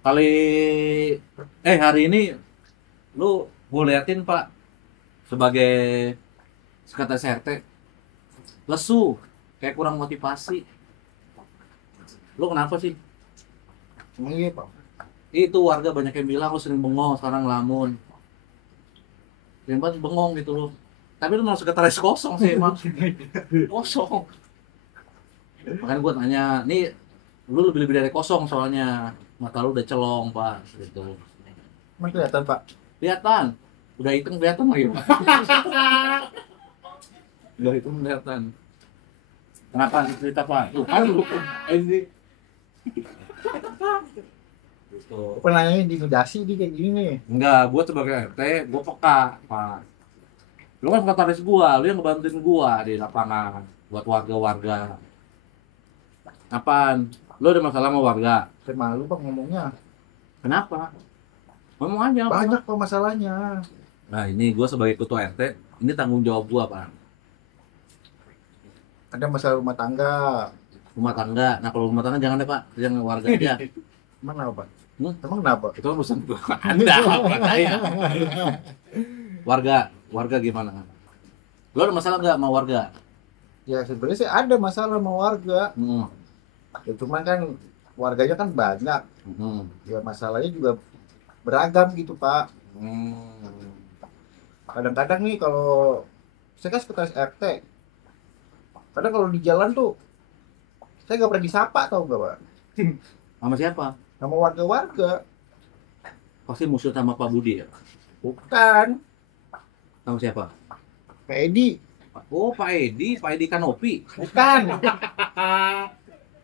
Kali hari ini lu gue liatin Pak sebagai sekretaris RT lesu, kayak kurang motivasi. Lu kenapa sih? Emang iya Pak. Itu warga banyak yang bilang lu sering bengong sekarang ngelamun. Sering banget bengong gitu lu. Tapi lu malah sekretaris kosong sih emang. Kosong. Makanya gue tanya, nih lu lebih-lebih dari kosong soalnya. Mata lu udah celong Pak gitu. Emang kelihatan Pak. Kelihatan. Udah hitam kelihatan lagi Pak. Udah hitam kelihatan. Kenapa cerita Pak? Tuh kan lu ini gitu. Penanyanya intimidasi di kayak gini nih. Enggak, gua sebagai RT, gua peka, Pak. Lu kan sekretaris gua, lu yang ngebantuin gua di lapangan buat warga-warga. Apaan? Lu ada masalah sama warga? Saya malu Pak ngomongnya. Kenapa? Ngomong aja apa? Banyak Pak masalahnya. Nah, ini gua sebagai ketua RT, ini tanggung jawab gua, Pak. Ada masalah rumah tangga. Rumah tangga. Nah, kalau rumah tangga jangan deh, Pak. Jangan warga aja. Emang kenapa Pak? Hmm? Emang kenapa? Itu kan urusan gua. Anda, apa saya? Warga gimana? Lu ada masalah nggak sama warga? Ya sebenarnya sih ada masalah sama warga. Hmm. Ya cuman kan warganya kan banyak. Hmm. Ya masalahnya juga beragam gitu Pak. Hmm. Kadang-kadang nih kalau saya kan sekretaris RT, kadang kalau di jalan tuh saya nggak pernah disapa tau nggak Pak? Sama siapa? Sama warga-warga. Pasti musuh sama Pak Budi ya? Bukan, Sama siapa? Pak Edi. Oh, Pak Edi Kanopi. Bukan.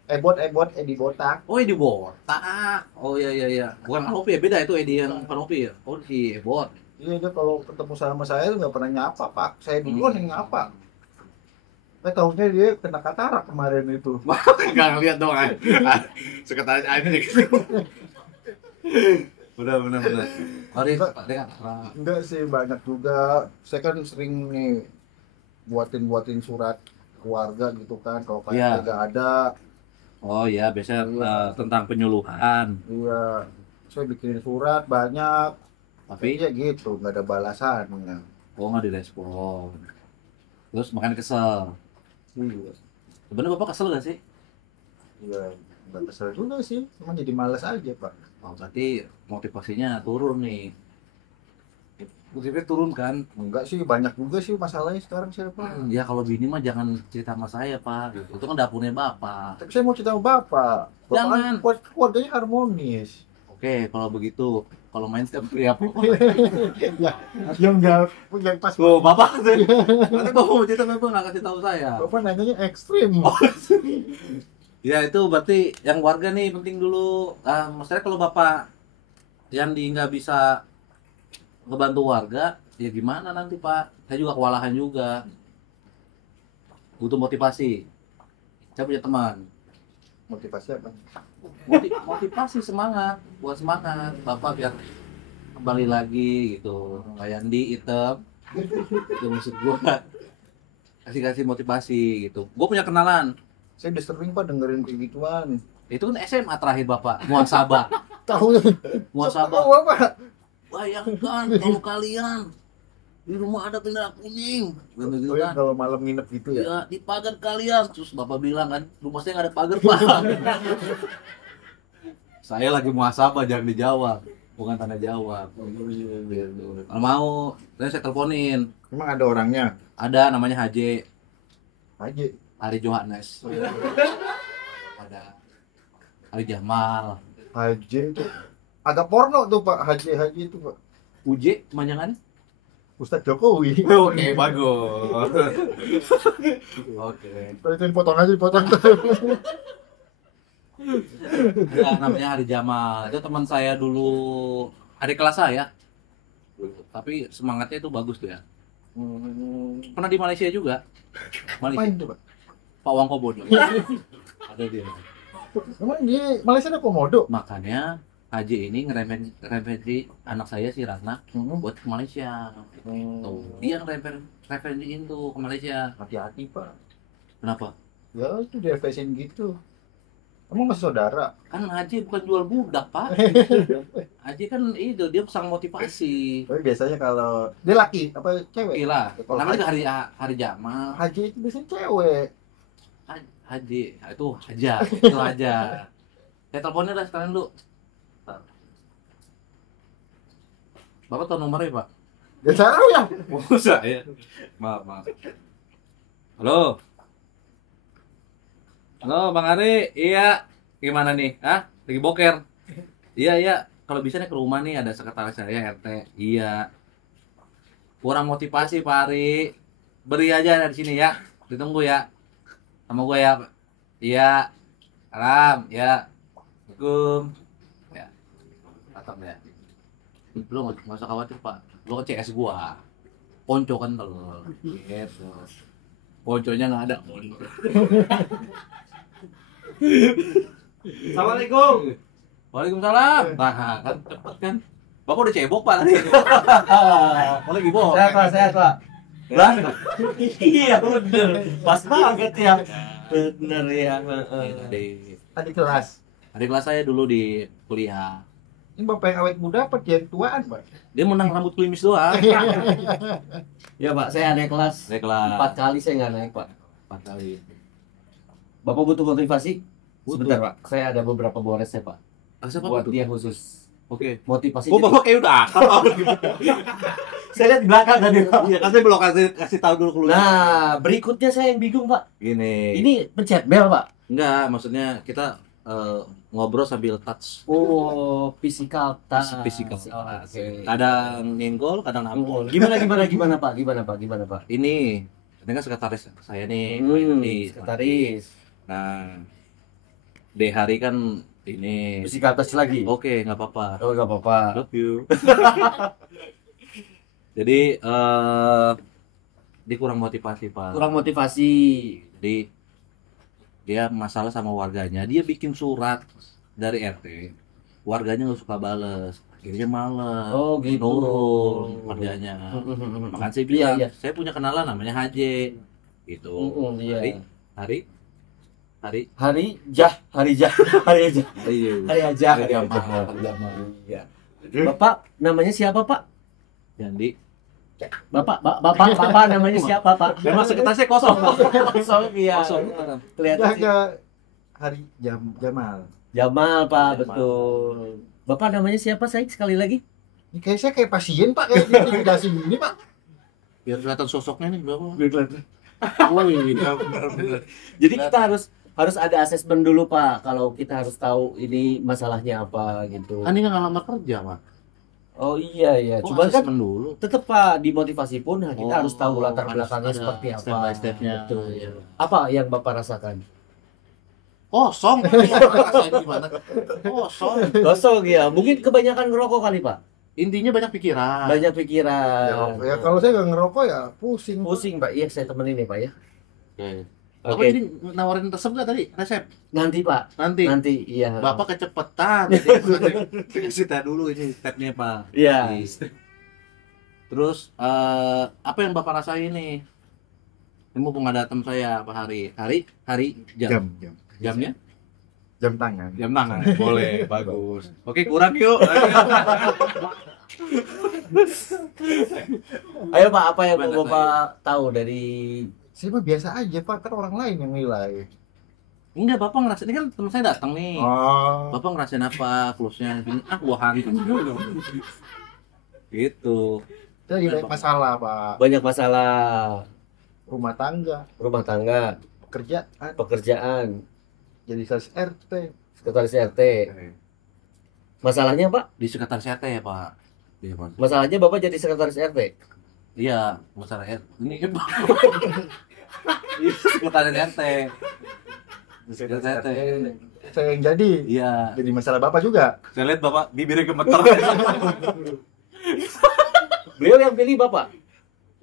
Edi Botak. Oh, Edi Botak. Oh iya iya iya. Bukan Kanopi ya, beda itu Edi yang Kanopi ya. Oh, si Ebot. Iya dia kalau ketemu sama saya tuh nggak pernah nyapa Pak. Saya duluan yang nyapa. Saya tahunya dia kena katarak kemarin itu. Enggak ngeliat dong. Sekretaris ini gitu. Benar. Mari Enggak, Pak Dekan. enggak sih banyak juga. Saya kan sering nih buatin surat keluarga gitu kan. Kalau Iya. kayak nggak ada, Oh iya, biasanya iya, tentang penyuluhan. iya. Saya bikinin surat banyak. Tapi Tapi ya gitu, nggak ada balasannya. nggak direspon. Terus makanya kesel. Iya, Sebenarnya Bapak kesel gak sih? iya. Nggak kesel juga sih, cuma jadi males aja Pak. Oh, berarti motivasinya turun nih. Motivasinya turun kan? Enggak sih, banyak juga sih masalahnya sekarang saya Pak. Ya kalau bini mah jangan cerita sama saya Pak. Itu kan dapurnya Bapak. Tapi saya mau cerita sama Bapak. Bapak kan Jangan. keluarganya harmonis. Oke, kalau begitu, kalau main setiap hari apa? Ya, yang enggak punya pas. Oh, Bapak sih. Nanti Bapak mau cerita Bapak nggak kasih tahu saya. Bapak nanyanya ekstrim. Oh, ya itu berarti yang warga nih penting dulu. Maksudnya kalau Bapak yang di nggak bisa ngebantu warga, ya gimana nanti Pak? Saya juga kewalahan juga. Butuh motivasi. Saya punya teman. Motivasi apa? Motivasi semangat, buat semangat Bapak biar kembali lagi gitu. Kayak Andi Item, itu musuh gua. Kasih motivasi gitu. Gue punya kenalan. Saya udah sering Pak dengerin kayak gituan. Itu kan SMA terakhir Bapak, muasabah. Tahu Muasabah. tahu apa? Bayangkan kalau kalian di rumah ada tenda kuning, gitu Oh ya, kan. kalau malam nginep gitu ya. Ya, di pagar kalian. Terus Bapak bilang kan, rumah saya nggak ada pagar, Pak. Saya lagi muasabah, jangan dijawab. Bukan tanda jawab. Gitu. Kalau mau, saya teleponin. Emang ada orangnya? Ada namanya Haji, Haji. Hari Johannes. Ada Hari Jamal. Haji itu agak porno tuh Pak. Haji itu Pak. UJ kepanjangan? Ustadz Jokowi. Oke, bagus. Oke. Kalau itu dipotong aja dipotong. Ya, namanya Hari Jamal. Itu teman saya dulu, adik kelas saya. Tapi semangatnya itu bagus tuh ya. Pernah di Malaysia juga. Malaysia. Main tuh Pak. Pak Wangkobodo. Ada dia. Emang di Malaysia ada komodo? Makanya Haji ini ngereferensi anak saya si Ratna buat ke Malaysia. Tuh. Dia ngereferensiin tuh ke Malaysia. Hati-hati Pak. Kenapa? Ya itu direfleksiin gitu. Emang masih saudara? Kan Haji bukan jual budak, Pak. Haji kan itu dia sang motivasi. Tapi biasanya kalau dia laki apa cewek? Gila. Kalau Namanya juga haji, hari Jamal. haji itu biasanya cewek. Haji, itu Haja, itu Haja. Saya teleponnya dah sekarang dulu. Bentar. Bapak tahu nomornya, Pak? Ya tahu ya. Usah ya. Maaf. Halo. Halo, Bang Ari. Iya. Gimana nih? Hah? Lagi boker? Iya. Kalau bisa nih ke rumah nih ada sekretaris saya RT. Iya. Kurang motivasi, Pak Ari. Beri aja dari sini ya. Ditunggu ya. Sama gue ya. Iya. Salam, ya. Assalamualaikum. Ya. Tatap ya. Lu nggak usah khawatir, Pak. Lu ke CS gua. Ponco kental. Gitu. Ponconya nggak ada. Assalamualaikum. Waalaikumsalam. Nah, kan cepet kan. Bapak udah cebok, Pak. Oh, lagi bohong. Sehat Pak. Lah. Iya bener. Pas banget ya. Bener ya. Tadi kelas. Adik kelas saya dulu di kuliah. Ini bapak yang awet muda apa yang tuaan, Pak? Dia menang rambut klimis doang. Ya Pak, saya naik kelas. Adik kelas 4 kali saya nggak naik Pak. 4 kali. Bapak butuh motivasi? Butuh. Sebentar Pak, saya ada beberapa buah resep Pak. Siapa Buat tuh? dia khusus. Oke. Motivasi. Oh, Bapak kayak udah akal. Saya lihat di belakang tadi Pak. Iya, kan saya belum kasih tahu dulu keluar. Nah, berikutnya saya yang bingung Pak. Gini. Ini pencet bel Pak. Enggak, maksudnya kita ngobrol sambil touch. Oh, physical touch. Physical Oh, oke. Kadang nyenggol, kadang nampol. Gimana Pak? Gimana Pak? Ini kan sekretaris saya nih, di Sekretaris. Nah, D hari kan ini. Physical touch lagi. Oke, nggak apa-apa. Oh, nggak apa-apa. Love you. Jadi dia kurang motivasi, Pak. Kurang motivasi. Jadi dia masalah sama warganya. Dia bikin surat dari RT. Warganya nggak suka bales. Akhirnya males. Oh, gitu. Nurun kerjanya. Makanya saya bilang, Iya. saya punya kenalan namanya Haji. Gitu. Iya. Hari Hari aja. Hari Jamal. Iya. Bapak namanya siapa, Pak? Jadi Bapak namanya siapa, Pak? memang sekretarisnya kosong. Kosong, iya. Kosong. Kelihatan sih. Jaga hari Jamal. Jamal, Pak, Jamal. betul. Bapak namanya siapa, saya sekali lagi? Ini kayak saya kayak pasien, Pak, kayak dikasih ini, Pak. Biar kelihatan sosoknya nih, Bapak. Oh, iya, benar. Jadi kita harus ada asesmen dulu, Pak. Kalau kita harus tahu ini masalahnya apa gitu. Kan ini nggak ngelamar kerja, Pak. Oh iya. Oh, Cuma kan asesmen dulu. tetap Pak, dimotivasi pun kita harus tahu latar Ada belakangnya seperti apa. step by stepnya. Betul. Iya. Apa yang Bapak rasakan? Kosong. Rasanya gimana? Kosong. Gosong ya. Mungkin kebanyakan ngerokok kali, Pak. Intinya banyak pikiran. Banyak pikiran. Ya kalau saya nggak ngerokok ya pusing. Pusing, Pak. Iya, saya temenin ya, Pak ya. Oke. Oke. Bapak jadi nawarin resep nggak tadi? Resep? Nanti, Pak. Nanti. Iya. Bapak kecepetan. Jadi kasih tahu dulu ini stepnya, Pak. Iya. Terus apa yang Bapak rasain nih? Ini mumpung ada teman saya Pak Hari jam. Jamnya? Jam tangan. Jam tangan. Boleh, bagus. Oke, kurang yuk. Ayo, Pak, apa yang Gimana mau Bapak tahu dari Saya mah biasa aja, Pak, kan orang lain yang nilai. Enggak, Bapak ngerasain, ini kan teman saya datang nih. Oh. Bapak ngerasain apa? Close-nya gua hantu. Gitu. Saya nilai masalah, Pak. banyak masalah Rumah tangga, pekerjaan, jadi sekretaris RT. sekretaris RT. Masalahnya, Pak? Di sekretaris RT ya, Pak. Iya, Pak. Masalahnya Bapak jadi sekretaris RT. Iya, masalah RT. Ini kan Iya, sekretaris RT. Sekretaris RT. Saya yang jadi. Iya. Jadi masalah Bapak juga. Saya lihat Bapak bibirnya gemeter. Beliau yang pilih Bapak.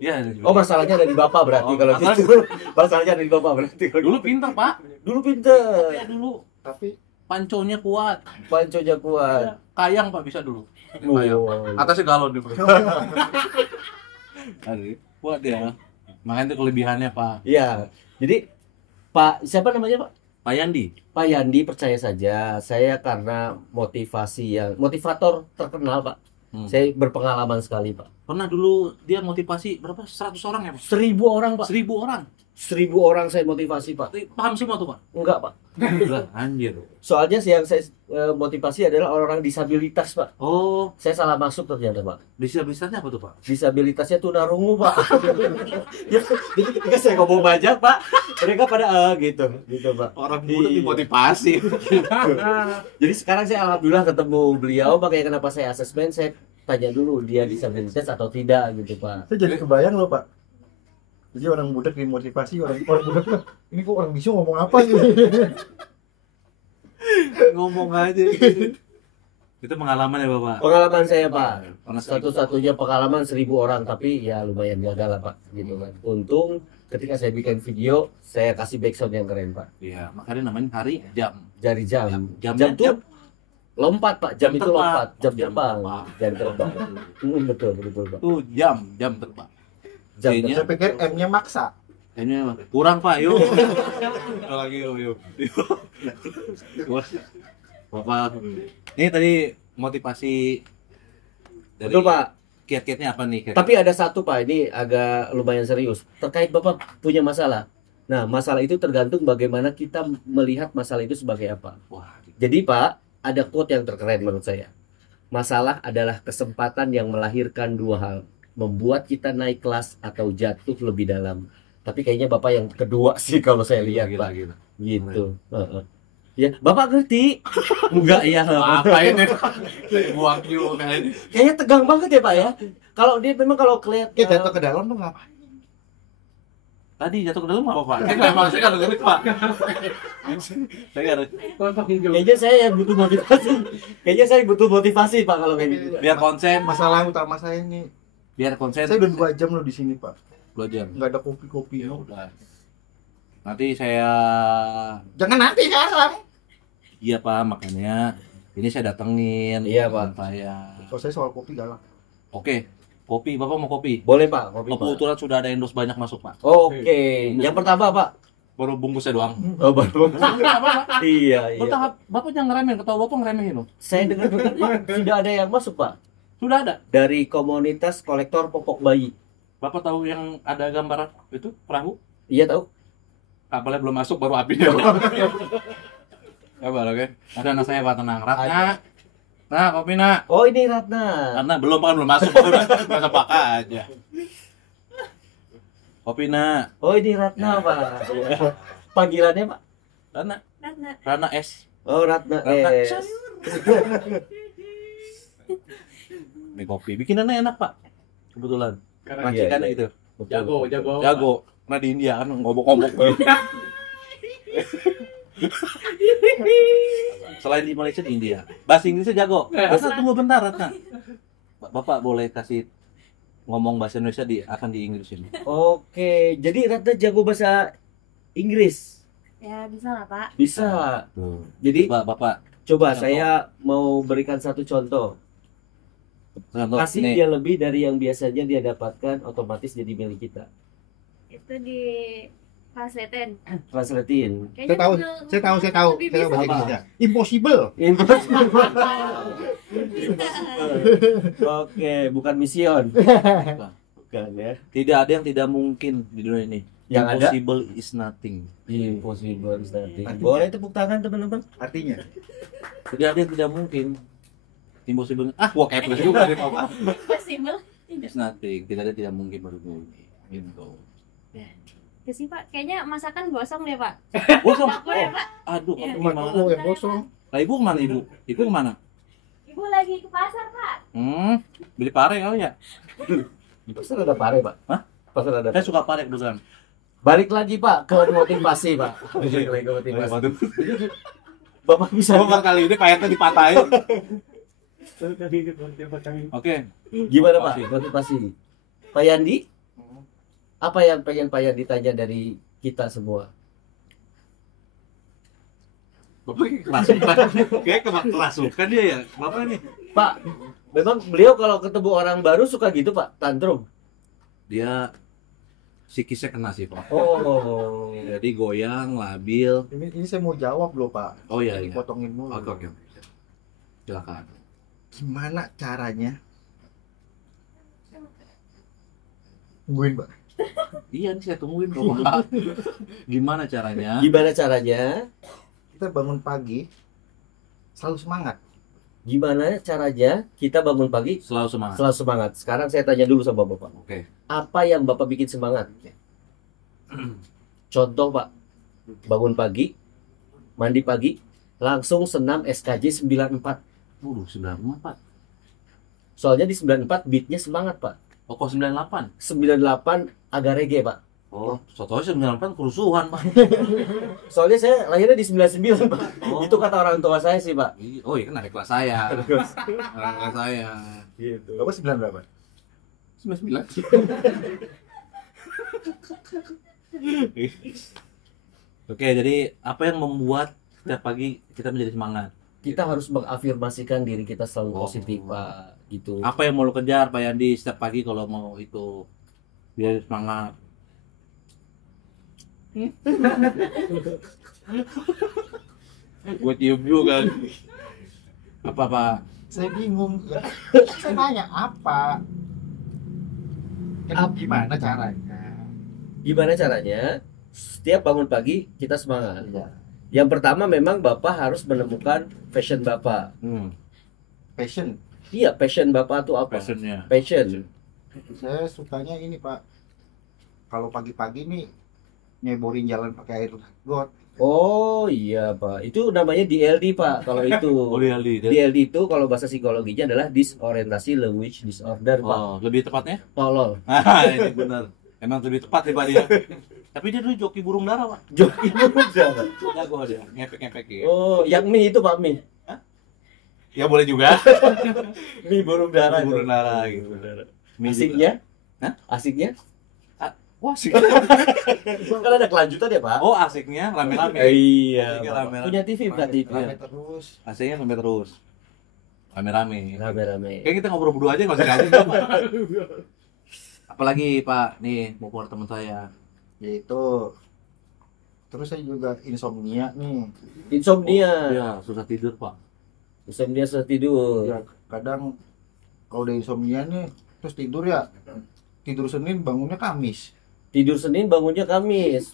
Iya. Oh, masalahnya ada di Bapak berarti Oh, kalau masalah- gitu. Masalahnya ada di Bapak berarti. Dulu pintar, Pak. Dulu pinter. Ya dulu Tapi panconya kuat. Panconya kuat. Kayang, Pak, bisa dulu. Kayang. Oh. Atasnya galon dia. Aduh, kuat dia. Makanya itu kelebihannya, Pak. Iya. Jadi Pak, siapa namanya, Pak? Pak Yandi. Pak Yandi percaya saja, saya karena motivator terkenal Pak. Saya berpengalaman sekali Pak. Pernah dulu dia motivasi berapa? 100 orang ya Pak? 1000 orang Pak. 1000 orang. 1000 orang saya motivasi Pak. Paham semua tuh Pak? Enggak Pak. Lah, anjir. Soalnya yang saya motivasi adalah orang-orang disabilitas Pak. Oh, Saya salah masuk ternyata Pak. disabilitasnya apa tuh Pak? Disabilitasnya tunarungu Pak. Ya, jadi ketika saya ngomong banyak Pak, mereka pada gitu Pak. Orang muda dimotivasi. Jadi sekarang saya alhamdulillah ketemu beliau, makanya kenapa saya asesmen, saya tanya dulu dia disabilitas atau tidak gitu Pak. Saya jadi kebayang loh Pak. Jadi orang budak dimotivasi, orang budak bilang, ini kok orang bisu ngomong apa gitu. Ngomong aja. Itu pengalaman ya Bapak? Pengalaman saya Pak, Pernah satu-satunya pengalaman 1000 orang, tapi ya lumayan gagal lah Pak, gitu kan. Untung ketika saya bikin video, saya kasih backsound yang keren Pak. Iya, makanya namanya hari jam. Dari jam Jam tuh lompat Pak, jam itu terbang. lompat, jam Jam terbang, terbang. jam terbang. Betul Pak. Tuh jam terbang. Jam J-nya Saya pikir M-nya maksa. ini apa? Kurang Pak, yuk. Lagi yuk. Bapak, ini tadi motivasi dari Betul Pak. kiat-kiatnya apa nih? Tapi ada satu Pak, ini agak lumayan serius. Terkait Bapak punya masalah. Nah, masalah itu tergantung bagaimana kita melihat masalah itu sebagai apa. Wah, Jadi Pak, ada quote yang terkeren menurut saya. Masalah adalah kesempatan yang melahirkan dua hal. Membuat kita naik kelas atau jatuh lebih dalam. Tapi kayaknya Bapak yang kedua sih kalau saya lihat Pak. gila. Gitu. Ya, Bapak ngerti? Enggak ya. Apa ini? Buang yuk kayaknya. Kayaknya tegang banget ya Pak ya. Kalau dia memang kalau kelihatan Kita jatuh ke dalam tuh ngapain? Tadi jatuh ke dalam apa Pak? Saya nggak dengerin Pak. Saya nggak. kayaknya saya yang butuh motivasi. Kayaknya saya butuh motivasi Pak kalau kayak gitu. Biar konsen, Masalah utama saya ini, biar konsen. saya udah 2 jam loh di sini Pak. 2 jam. Nggak ada kopi-kopi. Ya udah. Nanti saya Jangan nanti sekarang. iya Pak, makanya ini saya datengin. Iya, Pak. Saya. Kalau saya soal kopi galak. Oke. Kopi, Bapak mau kopi? Boleh Pak, kopi Pak. Kebetulan sudah ada endorse banyak masuk Pak. Oke. Yang pertama Pak. Baru bungkusnya doang. Oh, baru. Iya. Bapak jangan ngeremehin, ketawa Bapak ngeremehin loh. Saya dengar Pak, sudah ada yang masuk Pak Sudah ada. dari komunitas kolektor popok bayi. Bapak tahu yang ada gambar itu perahu? Iya tahu? Kapalnya belum masuk baru apinya. Kabar oke. Ada anak saya Pak, tenang. Ratna. Nah, kopi nak. Oh, ini Ratna. Karena belum masuk. Masa Pak aja. Kopi nak. Oh, ini Ratna Pak. Panggilannya Pak? Ratna. Ratna S. Oh, Ratna. Ratna. S. Ini kopi. Bikinannya enak Pak. Kebetulan. Racikannya Iya. itu. Betul. Jago. Nah di India kan ngobok-ngobok. Selain di Malaysia di India. Bahasa Inggrisnya jago. Ratna tunggu bentar Ratna. Bapak boleh kasih ngomong bahasa Indonesia akan di Inggris ini. Oke, jadi Ratna jago bahasa Inggris. Ya bisa lah Pak. Bisa. Tuh. Jadi Bapak coba Contoh. saya mau berikan satu contoh. contoh Kasih nih. dia lebih dari yang biasanya dia dapatkan, otomatis jadi milik kita. Itu di Translaten. Translatein. Saya tahu. Saya tahu Lebih bahasa bisa. Inggrisnya. Impossible. Oke, bukan mission. Bukan ya. Tidak ada yang tidak mungkin di dunia ini. Yang ada? Impossible is nothing. Impossible is nothing. Boleh tepuk tangan teman-teman? Artinya. Tidak ada yang tidak mungkin. Impossible. Gua kepes juga nih Bapak. Possible. Is nothing. Tidak ada yang tidak mungkin baru bumi. Gitu. Ya sih Pak, kayaknya masakan gosong deh Pak. Gosong. Dapur ya Pak. Aduh, Iya. kamu Cuma gimana? tuh yang kosong. Lah ibu kemana ibu? Ibu kemana? Ibu lagi ke pasar Pak. Beli pare kali ya? Pasal ada pare, Pak. Hah? Pasal ada. Saya suka pare kebetulan. Balik lagi, Pak, ke motivasi, Pak. Balik lagi ke motivasi. Bapak bisa Kali ini kayaknya dipatahin. Oke. gimana, Pak? Motivasi. Pak Yandi? Apa yang pengen Pak Yandi tanya dari kita semua? Bapak kerasukan. Kayak kerasukan dia ya. Bapak nih. Pak, memang beliau kalau ketemu orang baru suka gitu, Pak, tantrum. Dia psikisnya kena sih Pak. Oh. Jadi goyang, labil. Ini saya mau jawab loh Pak. Oh iya, iya. Dipotongin mulu. Oke. Silakan. Gimana caranya? Tungguin Pak. Iya nih saya tungguin kok Pak. Gimana caranya? Gimana caranya? Kita bangun pagi selalu semangat. Gimana caranya kita bangun pagi Selalu semangat. selalu semangat? Sekarang saya tanya dulu sama Bapak. Oke. Apa yang Bapak bikin semangat? Contoh Pak, bangun pagi, mandi pagi, langsung senam SKJ 94. 94. Soalnya di 94 beatnya semangat Pak. Oh, kok 98? 98 agak reggae Pak. Oh, sotonya 98 kerusuhan Pak. Soalnya saya lahirnya di 99 Pak. Oh. Itu kata orang tua saya sih Pak. Oh iya kan ada kelas saya. Ada kelas saya. Gitu. Bapak 9 berapa? 99. Oke, jadi apa yang membuat setiap pagi kita menjadi semangat? Kita harus mengafirmasikan diri kita selalu Oh. positif Pak. Gitu. Apa yang mau lo kejar Pak Yandi setiap pagi kalau mau itu biar semangat? Gue tiup juga. Apa Pak? Saya bingung. Saya nanya apa? Gimana caranya? Gimana caranya? Setiap bangun pagi kita semangat. Iya. Yang pertama memang Bapak harus menemukan passion Bapak. Passion. Iya, passion Bapak itu apa? Passionnya. Passion. Saya sukanya ini Pak. Kalau pagi-pagi nih nyeborin jalan pakai air got. Oh iya Pak, itu namanya DLD Pak. Kalau itu Oh Yandi. DLD itu kalau bahasa psikologinya adalah disorientasi language disorder Pak. Oh, lebih tepatnya? Tolol. Ini benar. Emang lebih tepat ya Pak dia. Tapi dia dulu joki burung dara Pak. Joki muda. Jago dia, ngepek-ngepek ya. Oh, yang mie itu Pak mie. Ya boleh juga. Mie burung dara. Burung dara gitu. Asiknya? Hah? Asiknya? Wah, asik. Kan ada kelanjutan ya Pak? Oh, asiknya rame-rame. Iya. Asik Pak. rame-rame. Punya TV berarti itu ya? Rame terus. Asiknya sampai terus. Rame-rame. Rame-rame. Kayak kita ngobrol berdua aja nggak usah ngaji. Apalagi Pak, nih mau keluar teman saya. Yaitu terus saya juga insomnia nih. Insomnia. Iya, susah tidur Pak. Insomnia susah tidur. Ya, kadang kalau udah insomnia nih terus tidur ya. Tidur Senin bangunnya Kamis. Tidur Senin bangunnya Kamis.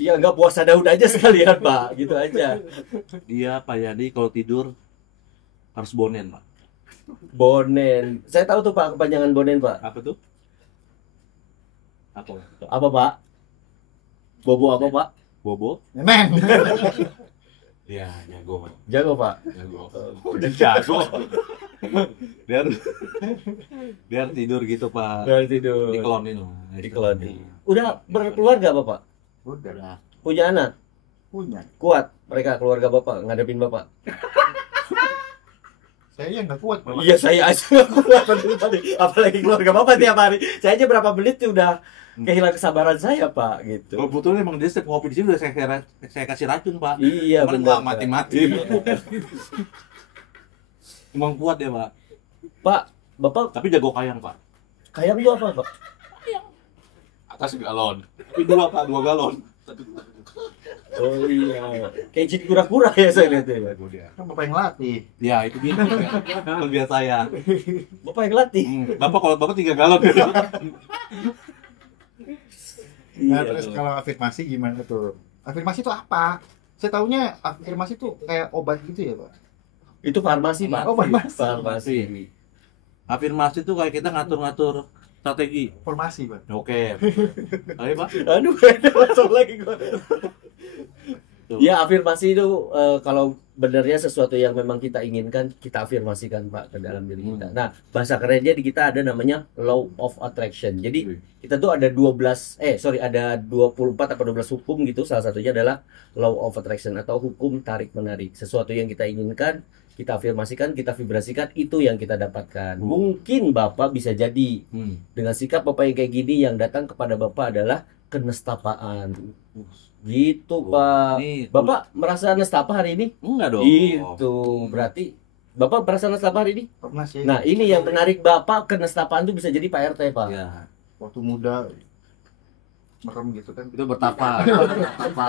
Ya nggak puasa daun aja sekalian Pak, gitu aja. Dia Pak Yandi kalau tidur harus bonen Pak. Bonen. Saya tahu tuh Pak kepanjangan bonen Pak. Apa tuh? Apa? Apa Pak? Bobo apa Pak? Bobo? Men. Iya, jago Pak. Jago Pak. Jago. Udah jago. Biar tidur gitu Pak. Biar tidur. Dikelonin lah. Dikelonin. Udah berkeluarga Bapak? Udah Punya anak? punya. Kuat mereka keluarga Bapak ngadepin Bapak? Saya yang nggak kuat malah. Iya saya aja nggak kuat apalagi keluarga Bapak tiap hari. Saya aja berapa menit tuh udah kehilangan kesabaran saya Pak gitu. Kalau betulnya emang dia setiap ngopi di sini udah saya kasih racun Pak. Iya Cuman benar. nggak mati-mati. Emang kuat ya Pak. Pak, Bapak Tapi jago kayang Pak. kayak itu apa Pak? Atas galon. Tapi dua Pak, 2 galon. Oh iya. Kayak jin kura-kura ya saya lihat ya. Jago dia. Kan bapak yang latih. Ya itu dia. Kelebihan saya. Bapak yang latih. Bapak kalau Bapak 3 galon. Nah, terus kalau afirmasi gimana tuh? Afirmasi itu apa? Saya taunya afirmasi itu kayak obat gitu ya, Pak. Itu farmasi Pak. Oh, farmasi. Farmasi. Afirmasi itu kayak kita ngatur-ngatur strategi. Formasi, Pak. Oke. Ayo Pak. Aduh, masuk lagi gua. Ya afirmasi itu kalau benarnya sesuatu yang memang kita inginkan kita afirmasikan Pak ke dalam diri kita. Nah bahasa kerennya di kita ada namanya law of attraction. Jadi kita tuh ada ada 24 atau 12 hukum gitu. Salah satunya adalah law of attraction atau hukum tarik menarik. Sesuatu yang kita inginkan kita afirmasikan, kita vibrasikan, itu yang kita dapatkan. Mungkin Bapak bisa jadi dengan sikap Bapak yang kayak gini, yang datang kepada Bapak adalah kenestapaan. Gitu Pak. Nih, Bapak merasa nestapa hari ini? enggak dong. Itu berarti Bapak merasa nestapa hari ini? Pernah sih. Nah ini yang menarik Bapak, kenestapaan itu bisa jadi Pak RT Pak. Ya. Waktu muda merem gitu kan. Itu bertapa. Bertapa.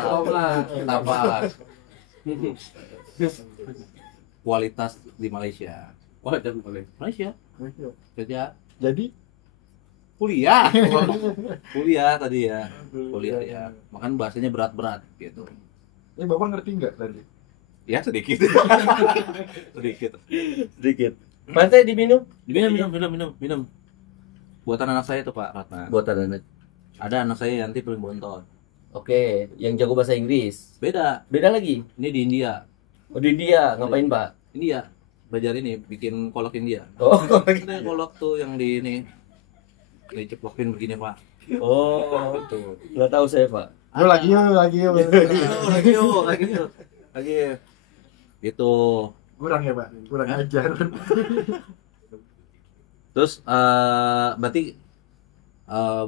Kualitas di Malaysia. Kualitas di Malaysia. Jadi Kuliah. Kuliah tadi ya. Kuliah ya. Makan bahasanya berat-berat gitu. ini Bapak ngerti nggak tadi? Ya sedikit. Sedikit. Pantai diminum? Minum. Buatan anak saya tuh Pak Ratna. Buatan anak. Ada anak saya Yanti paling bontot. Oke, yang jago bahasa Inggris. Beda. Beda lagi. Ini di India. Oh, di India ngapain, Pak? India. Belajar ini bikin kolak India. Oh, Ada kolak tuh yang di ini. Diceplokin begini Pak. oh, tuh. Nggak tahu saya, Pak. Lagi Lagi. Itu. Kurang ya Pak, kurang ajar. Terus berarti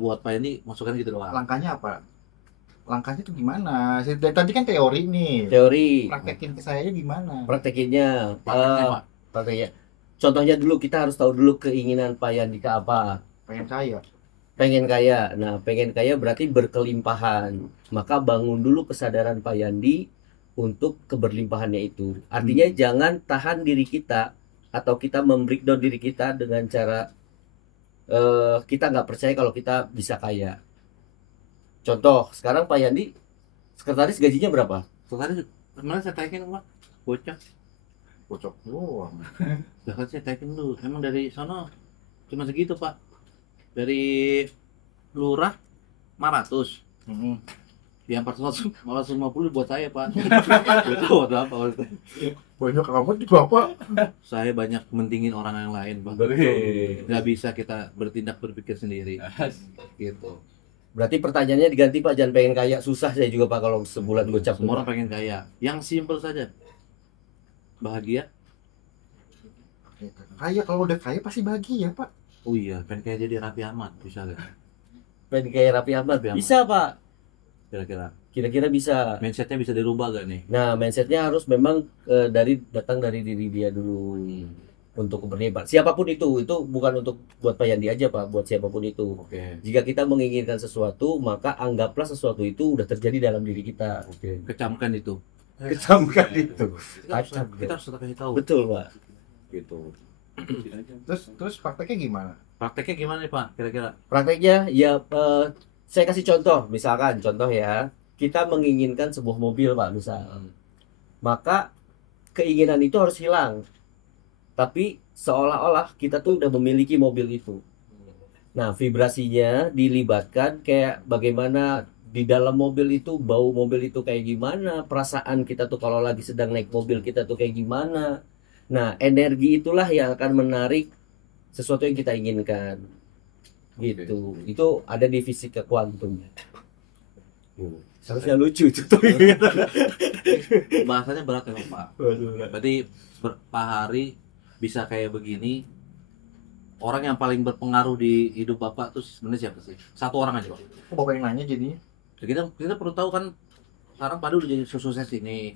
buat Pak Yandi masukan gitu doang. Langkahnya apa? Langkahnya tuh gimana? Tadi kan teori nih. Teori. Praktekin ke saya gimana? Praktekinnya. Prakteknya, Pak. Prakteknya. Contohnya dulu kita harus tahu dulu keinginan Pak Yandi ke apa. Pengen kaya. Pengen kaya. Nah, pengen kaya berarti berkelimpahan. Maka bangun dulu kesadaran Pak Yandi untuk keberlimpahannya itu. Artinya jangan tahan diri kita atau kita membreakdown diri kita dengan cara kita nggak percaya kalau kita bisa kaya. Contoh, sekarang Pak Yandi sekretaris gajinya berapa? Sekarang kemarin saya taikin Pak. Bocok doang. Bahkan saya taikin dulu. Emang dari sana cuma segitu Pak. Dari lurah 500. Yang 450 buat saya Pak. Itu buat apa? Banyak amat di Bapak. Saya banyak mentingin orang yang lain Pak. Betul. Nggak bisa kita berpikir sendiri. Gitu. Berarti pertanyaannya diganti Pak, jangan pengen kaya. Susah saya juga Pak kalau sebulan gocap. Semua orang pengen kaya. Yang simpel saja. Bahagia. Kaya, kalau udah kaya pasti bahagia Pak. Oh iya, pengen kaya jadi Raffi Ahmad bisa gak? Pengen kayak Raffi Ahmad. Raffi Ahmad. Bisa Pak. Kira-kira. Kira-kira bisa. Mindsetnya bisa dirubah gak nih? Nah, mindsetnya harus memang datang dari diri dia dulu untuk berlimpah. Siapapun itu bukan untuk buat Pak Yandi aja Pak, buat siapapun itu. Oke. Jika kita menginginkan sesuatu, maka anggaplah sesuatu itu udah terjadi dalam diri kita. Oke. Kecamkan itu. Kecamkan itu. Kita harus kasih tahu. Betul Pak. Gitu. Terus prakteknya gimana? Prakteknya gimana nih Pak? Kira-kira? Prakteknya ya saya kasih contoh, misalkan contoh ya, kita menginginkan sebuah mobil Pak, misal. Maka keinginan itu harus hilang. Tapi seolah-olah kita tuh udah memiliki mobil itu. Nah, vibrasinya dilibatkan kayak bagaimana di dalam mobil itu, bau mobil itu kayak gimana, perasaan kita tuh kalau lagi sedang naik mobil kita tuh kayak gimana. Nah, energi itulah yang akan menarik sesuatu yang kita inginkan. Gitu. Itu ada di fisika kuantum. Seharusnya lucu itu tuh. Bahasanya berat ya Pak. Berarti Pak Hari bisa kayak begini. Orang yang paling berpengaruh di hidup Bapak tuh sebenarnya siapa sih? Satu orang aja Pak. Kok Bapak yang nanya jadinya? Ya, kita perlu tahu kan sekarang Pak Hari udah jadi sukses ini.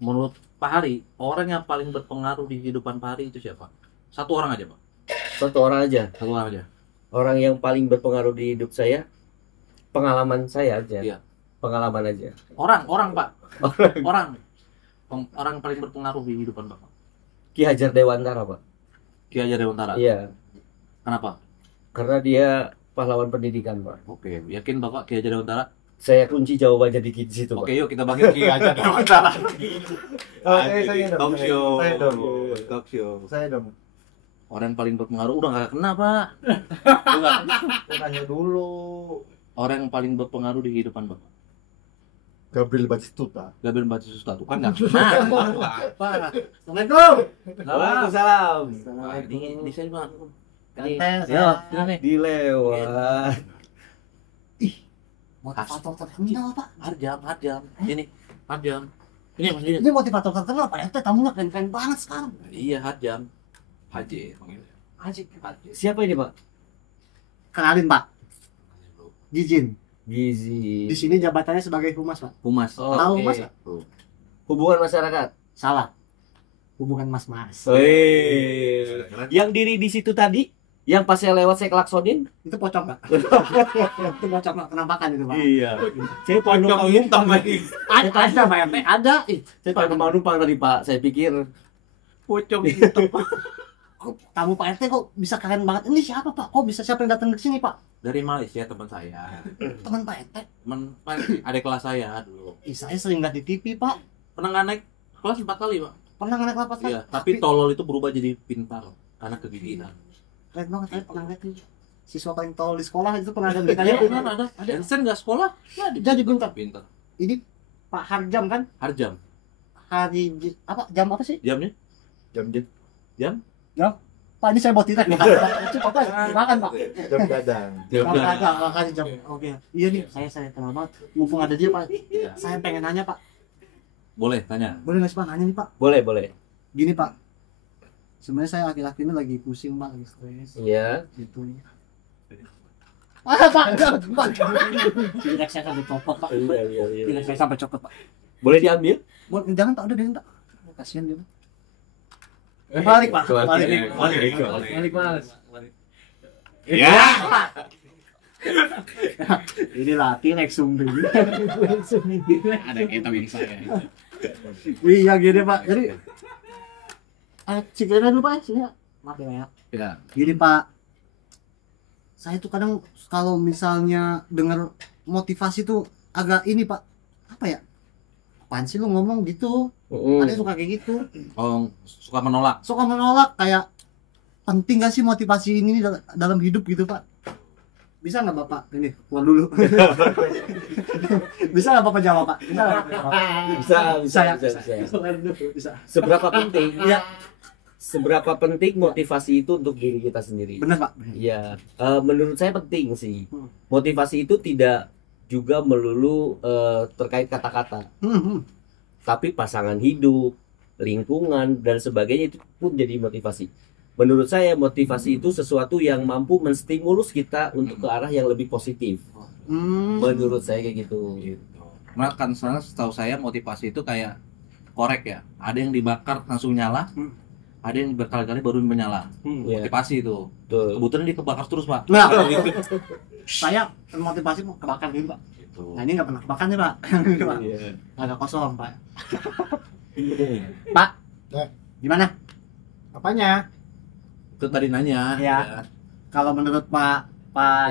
Menurut Pak Hari, orang yang paling berpengaruh di kehidupan Pak Hari itu siapa? Satu orang aja Pak. Satu orang aja. Satu orang aja. Orang yang paling berpengaruh di hidup saya, pengalaman saya aja. Iya. Pengalaman aja. Orang Pak. Orang paling berpengaruh di kehidupan Bapak. Ki Hajar Dewantara Pak. Ki Hajar Dewantara. Iya. Kenapa? Karena dia pahlawan pendidikan Pak. Oke, yakin Bapak Ki Hajar Dewantara? Saya kunci jawabannya di situ Pak. Oke, yuk kita bagi Ki Hajar Dewantara. Saya dong. Talk show. Saya dong. Talk show. Saya dong. Orang yang paling berpengaruh udah nggak kena Pak. Enggak. Saya tanya dulu. Orang yang paling berpengaruh di kehidupan Bapak. Gabriel Batistuta. Gabriel Batistuta tuh kan nggak kena. Apa? Assalamualaikum. Waalaikumsalam. Ini saya Pak. Gantes Ya, ya. sini nih. Dilewat. Motivator terkenal Pak. Harjam. Ini Harjam. Ini Mas Dini. Ini motivator terkenal Pak. RT tamunya keren-keren banget sekarang. Iya Harjam. Haji panggilnya. Haji. Siapa ini Pak? Kenalin Pak. Jijin. Gizi. Di sini jabatannya sebagai humas Pak. Humas. Oh, Tahu oke. Mas? Hubungan masyarakat. Salah. Hubungan mas-mas. Wih. Yang diri di situ tadi Yang pas saya lewat saya klaksonin. Itu pocong Pak. Itu pocong Pak, penampakan itu Pak. Iya. Saya penumpang hitam lagi. Ada Pak RT, ada. Saya penumpang tadi Pak. Saya pikir Pocong hitam. Kok tamu Pak RT kok bisa keren banget. Ini siapa Pak? Kok bisa siapa yang datang ke sini Pak? Dari Malaysia teman saya. Teman Pak RT. Teman adik kelas saya dulu. Ih, saya sering lihat di TV Pak. Pernah nggak naik kelas 4 kali, Pak? Pernah naik lapas Pak. Iya, tapi tolol itu berubah jadi pintar karena kegigihan. Keren banget, saya pernah lihat nih. Siswa paling tolol di sekolah itu pernah ada beritanya. Beneran ada. Einstein nggak sekolah? Ya, Jadi pintar. pintar. Ini Pak Harjam kan? Harjam. Jam apa sih? Jamnya? Jam Pak, ini saya mau tidak nih. Cepat Pak, makan Pak. jam gadang. Makasih jam. Oke. Iya nih, saya kenal banget. Mumpung ada dia Pak. Saya pengen nanya Pak. Boleh tanya. Boleh nggak sih Pak nanya nih Pak? boleh. Gini Pak. Sebenarnya saya akhir-akhir ini lagi pusing Pak, lagi stres. Iya. Gitu. Pak, Pak. Tidak saya sampai copot Pak. Iya. Tidak saya sampai copot Pak. Boleh diambil? Jangan Pak, udah Pak. Kasihan dia Pak. Balik Pak. Balik, Mas. Ya. Ini latih Lexum dulu. Ada kita yang saya. Iya gini Pak. Jadi cikirnya dulu Pak, sini. Maaf ya. Ya. Gini Pak. Saya tuh kadang kalau misalnya dengar motivasi tuh agak ini Pak. Apa ya? Apaan sih lu ngomong gitu? Ada yang suka kayak gitu. Oh, suka menolak. Suka menolak kayak penting gak sih motivasi ini dalam hidup gitu Pak? Bisa nggak Bapak ini keluar dulu? Bisa nggak Bapak jawab Pak? Bisa nggak Bapak jawab? Bisa. Seberapa penting? Iya. Seberapa penting motivasi itu untuk diri kita sendiri? Benar Pak. Iya, menurut saya penting sih. Hmm. Motivasi itu tidak juga melulu terkait kata-kata, tapi pasangan hidup, lingkungan dan sebagainya itu pun jadi motivasi. Menurut saya motivasi itu sesuatu yang mampu menstimulus kita untuk ke arah yang lebih positif. Menurut saya kayak gitu. Nah, kan sekarang setahu saya motivasi itu kayak korek ya. Ada yang dibakar langsung nyala, ada yang berkali-kali baru menyala. Iya. Motivasi itu. Betul. Kebetulan dia kebakar terus, Pak. Nah, saya motivasi mau kebakar dulu Pak. Nah ini nggak pernah kebakar nih Pak. Iya. Agak kosong Pak. Itu Pak. Ya. Gimana? Apanya? tadi nanya. Iya. Kalau menurut Pak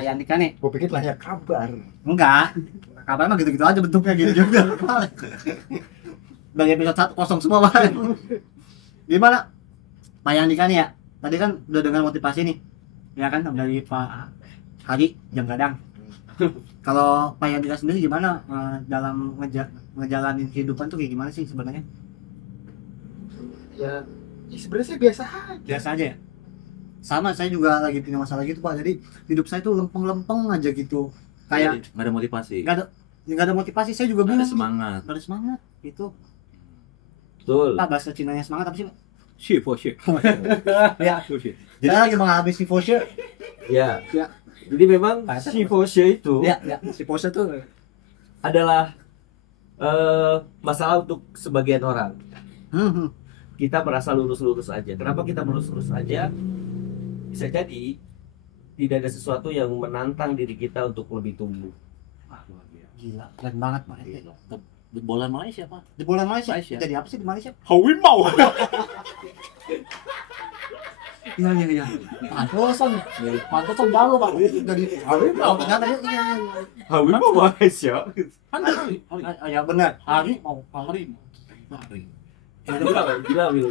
Yandika nih, Gue pikir nanya kabar. enggak. Kabar mah gitu-gitu aja bentuknya gitu juga. Dari episode 1 kosong semua Pak. Gimana? Pak Yandika nih ya. Tadi kan udah dengar motivasi nih. Ya kan dari Pak Hari jam kadang. Kalau Pak Yandika sendiri gimana dalam ngejalanin kehidupan tuh kayak gimana sih sebenarnya? Ya sebenarnya sih biasa aja. Biasa aja ya? Sama, saya juga lagi punya masalah gitu Pak. Jadi hidup saya tuh lempeng-lempeng aja gitu. Kayak nggak ada motivasi. nggak ada motivasi, saya juga Nggak bingung. ada semangat. Nggak ada semangat gitu. Betul. Pak, bahasa Cinanya semangat apa sih Pak? Shit. Ya, saya lagi mengalami si Foshe. Ya. Ya. Jadi memang si Foshe itu Ya, si Foshe tuh. adalah masalah untuk sebagian orang. Kita merasa lurus-lurus aja. Kenapa kita lurus-lurus aja? Bisa jadi tidak ada sesuatu yang menantang diri kita untuk lebih tumbuh. Gila, keren banget Pak. Bola Malaysia, Pak. Di bola Malaysia. Malaysia. Jadi apa sih di Malaysia? Hawin mau. Iya. Pantesan jauh Pak. Dari mau. ternyata dia iya. Hawin mau Malaysia. Kan Ya benar. Hari. Gila, Wil.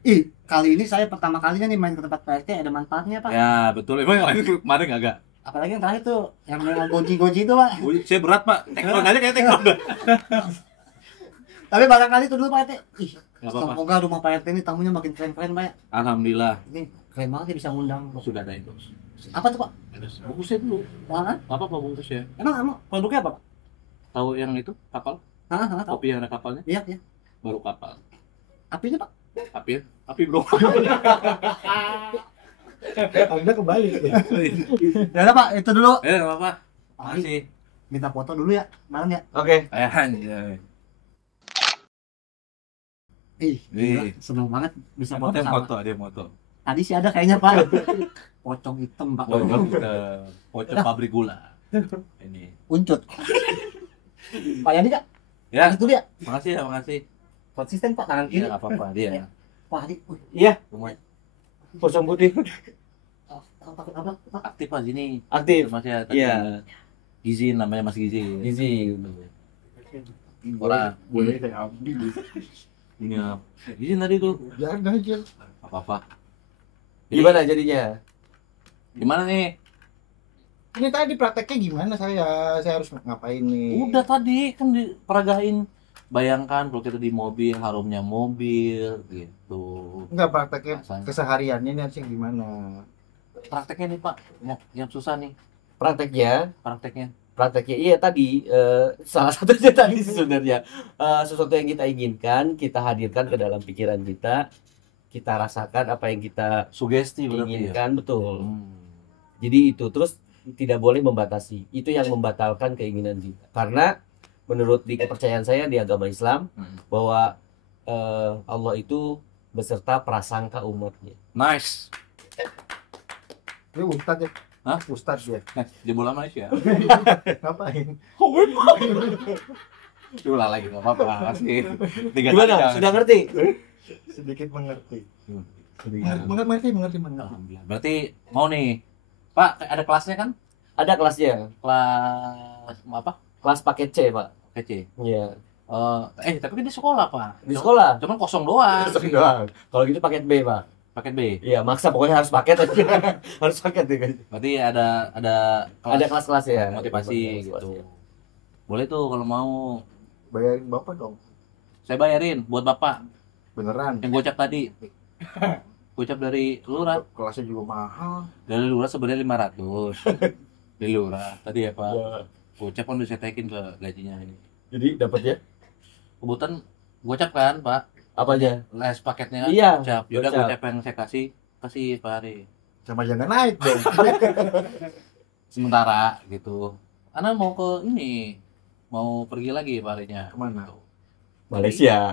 Ih, kali ini saya pertama kalinya nih main ke tempat PRT, ada manfaatnya Pak. Ya, betul. Emang yang lain kemarin agak. Apalagi yang terakhir tuh yang goji-goji itu Pak. Saya berat, Pak. Teknologi aja kayak teknologi. Tapi barangkali itu dulu Pak RT. Ih, Nggak apa-apa. semoga rumah Pak RT ini tamunya makin keren-keren Pak ya. Alhamdulillah. Ini keren banget ya bisa ngundang. Sudah ada itu. Apa tuh Pak? Bungkusnya dulu. Mana? Apa bungkusnya? Emang produknya apa Pak? Tahu yang itu kapal? Hah, tahu. Kopi yang ada kapalnya? Iya. Baru kapal. Apinya Pak? Api bro. Anda kembali. Ya udah Pak, itu dulu. Nggak apa-apa. Makasih. Minta foto dulu ya, bareng ya. Oke. Anjay. Gila, Ih. seneng banget bisa foto Ada sama. foto, ada foto. Tadi sih ada kayaknya Pak. Pocong hitam Pak. Pocong pabrik gula. Ini. Uncut. Pak Yandi Kak. Ya, Itu dia. makasih ya, makasih. Konsisten Pak kanan kiri. Iya, nggak apa-apa dia. Pak Hadi. Iya, Lumayan pocong putih. Takut apa? Pak? aktif Mas ini. Aktif. Mas ya, tadi. Iya. Gizi namanya Mas Gizi. Gizi. Orang Boleh kayak Abdi. ini Gizi tadi tuh. Jangan aja. Apa-apa. Gimana jadinya? Gimana nih? Ini tadi prakteknya gimana saya harus ngapain nih? Udah tadi kan diperagain. Bayangkan kalau kita di mobil, harumnya mobil gitu. Enggak prakteknya Rasanya. kesehariannya ini harusnya gimana? Prakteknya nih Pak, yang susah nih Prakteknya, prakteknya. iya tadi salah satunya tadi sih sebenarnya. Sesuatu yang kita inginkan, kita hadirkan ke dalam pikiran kita rasakan apa yang kita Sugesti berarti ya. inginkan, betul. Hmm. Jadi itu terus tidak boleh membatasi. Itu yang membatalkan keinginan kita. Karena menurut di kepercayaan saya di agama Islam bahwa Allah itu beserta prasangka umatnya. Nice. Ini Ustadz ya? Hah? Ustadz ya? Jebol Malaysia. Ngapain? Ulah lagi nggak apa-apa sih. Gimana? Sudah ngerti? Sedikit mengerti. Sedikit. Mengerti. Alhamdulillah. Berarti mau nih, Pak, ada kelasnya kan? Ada kelasnya. Kelas apa? Kelas paket C, Pak. Kece. Iya. Tapi kan di sekolah Pak. Di sekolah. Cuman kosong doang. Kalau gitu paket B, Pak. Paket B. Iya, maksa pokoknya harus paket aja. Harus paket ya, guys. Berarti ada Ada kelas-kelas ya. motivasi Kelas-kelas gitu. ya. Boleh tuh kalau mau. Bayarin bapak dong. Saya bayarin buat Bapak Beneran. yang gocap tadi. Gocap dari lurah. Kelasnya juga mahal. Dari lurah sebenarnya 500. Dari lurah tadi ya Pak. Ya. Gocap kan udah saya tagin ke gajinya ini. Jadi dapat ya? Kebetulan gocap kan Pak. Apa aja? Les paketnya kan Iya, gocap. Yaudah gocap. gocap yang saya kasih Pak Hari. Sama jangan naik dong. Sementara gitu. Karena mau ke ini. Mau pergi lagi Pak Harinya. Kemana? Malaysia.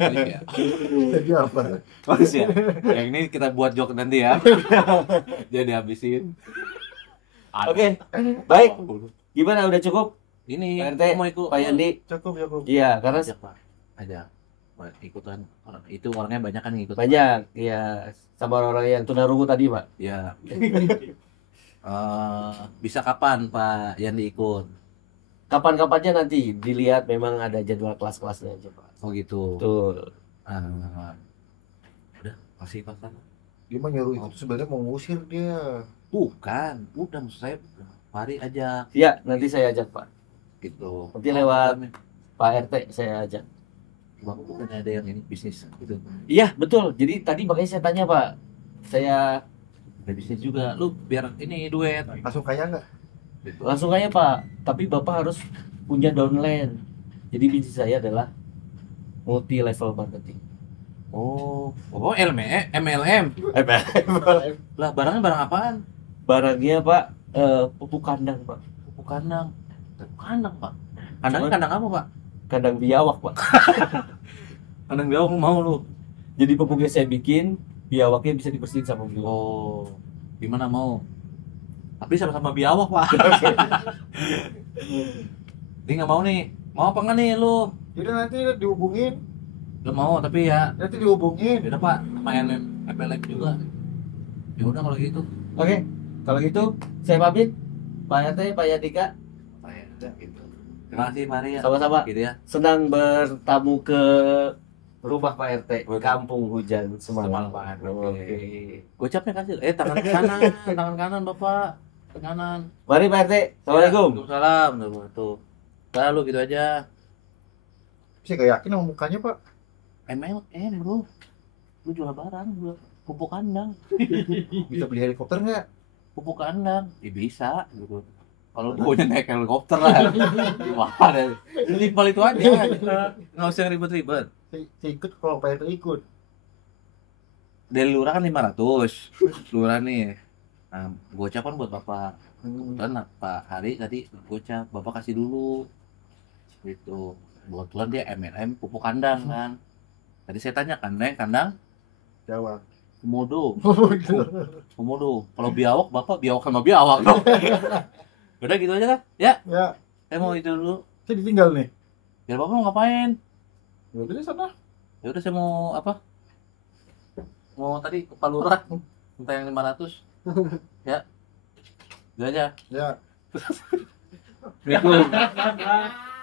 Malaysia. Jadi apa? Malaysia. Yang ini kita buat joke nanti ya. Jadi habisin. Oke. Baik. Gimana udah cukup? Ini Pak RT, mau ikut Pak Yandi? Cukup. Iya, karena Ajak Pak. Ajak. Buat ikutan orang itu orangnya banyak kan yang ikut. banyak. Iya, sama orang yang tunarungu tadi, Pak. Ya. Bisa kapan Pak Yandi ikut? Kapan-kapannya nanti dilihat, memang ada jadwal kelas-kelasnya aja, Pak. Oh gitu. Betul. Udah, kasih Pak. Dia mah nyuruh itu sebenarnya mau ngusir dia. Bukan, udah maksud saya Pari aja Iya, nanti saya ajak, Pak. gitu. Nanti lewat Pak RT saya ajak. Bang, bukan ada yang ini bisnis gitu. Iya, betul. Jadi tadi makanya saya tanya, Pak. Saya Ada bisnis juga. Lu biar ini duet. Langsung kaya nggak? Gitu. langsung aja, Pak. Tapi Bapak harus punya downline. Jadi bisnis saya adalah multi level marketing. Oh MLM. Lah barangnya barang apaan? Barangnya, Pak, pupuk kandang, Pak. Pupuk kandang. Pupuk kandang Pak. Kandangnya kandang apa Pak? Kandang biawak, Pak. Kandang biawak mau lu. Jadi pupuknya saya bikin, biawaknya bisa dibersihin sama biawak. Oh, gimana mau? Tapi sama-sama biawak Pak. Dia nggak mau nih. Mau apa nggak nih lu? Jadi nanti dihubungin. Lu mau tapi ya. Nanti dihubungin. Beda Pak, sama MLM juga. Ya udah kalau gitu. Oke, kalau gitu saya pamit. Pak RT, Pak Yadika, Udah gitu. Terima kasih Mari ya. sama-sama. Gitu ya. Senang bertamu ke rumah Pak RT, Betul. Kampung Hujan Semalam. Semalam. Oke. Gocapnya kasih. Tangan kanan, tangan kanan Bapak. Tangan kanan. Mari Pak RT. Assalamualaikum. Waalaikumsalam. Tuh. Lalu gitu aja. Saya nggak yakin sama mukanya pak. MLM bro. Lu jual barang, jual pupuk kandang. Bisa beli helikopter nggak? Pupuk kandang. Ya bisa gitu. Kalau gue naik helikopter lah. Wah, ada. Simpel itu aja. Nggak usah ribet-ribet. Saya ikut kalau Pak RT ikut. Dari lurah kan 500. Lurah nih. Nah, gocap kan buat Bapak. Kebetulan Pak Hari tadi gocap, Bapak kasih dulu. Gitu. Kebetulan dia MLM pupuk kandang kan. Tadi saya tanya kandang Jawab. Komodo. Oh, gitu. Komodo. Kalau biawak, bapak biawak sama biawak dong. Udah gitu aja lah. Ya, Ya, saya mau itu dulu. saya ditinggal nih. Biar bapak mau ngapain? Ya udah sana. Ya udah saya mau apa? Mau tadi ke Palura. Minta yang 500. Ya. Itu aja. Ya. Assalamualaikum.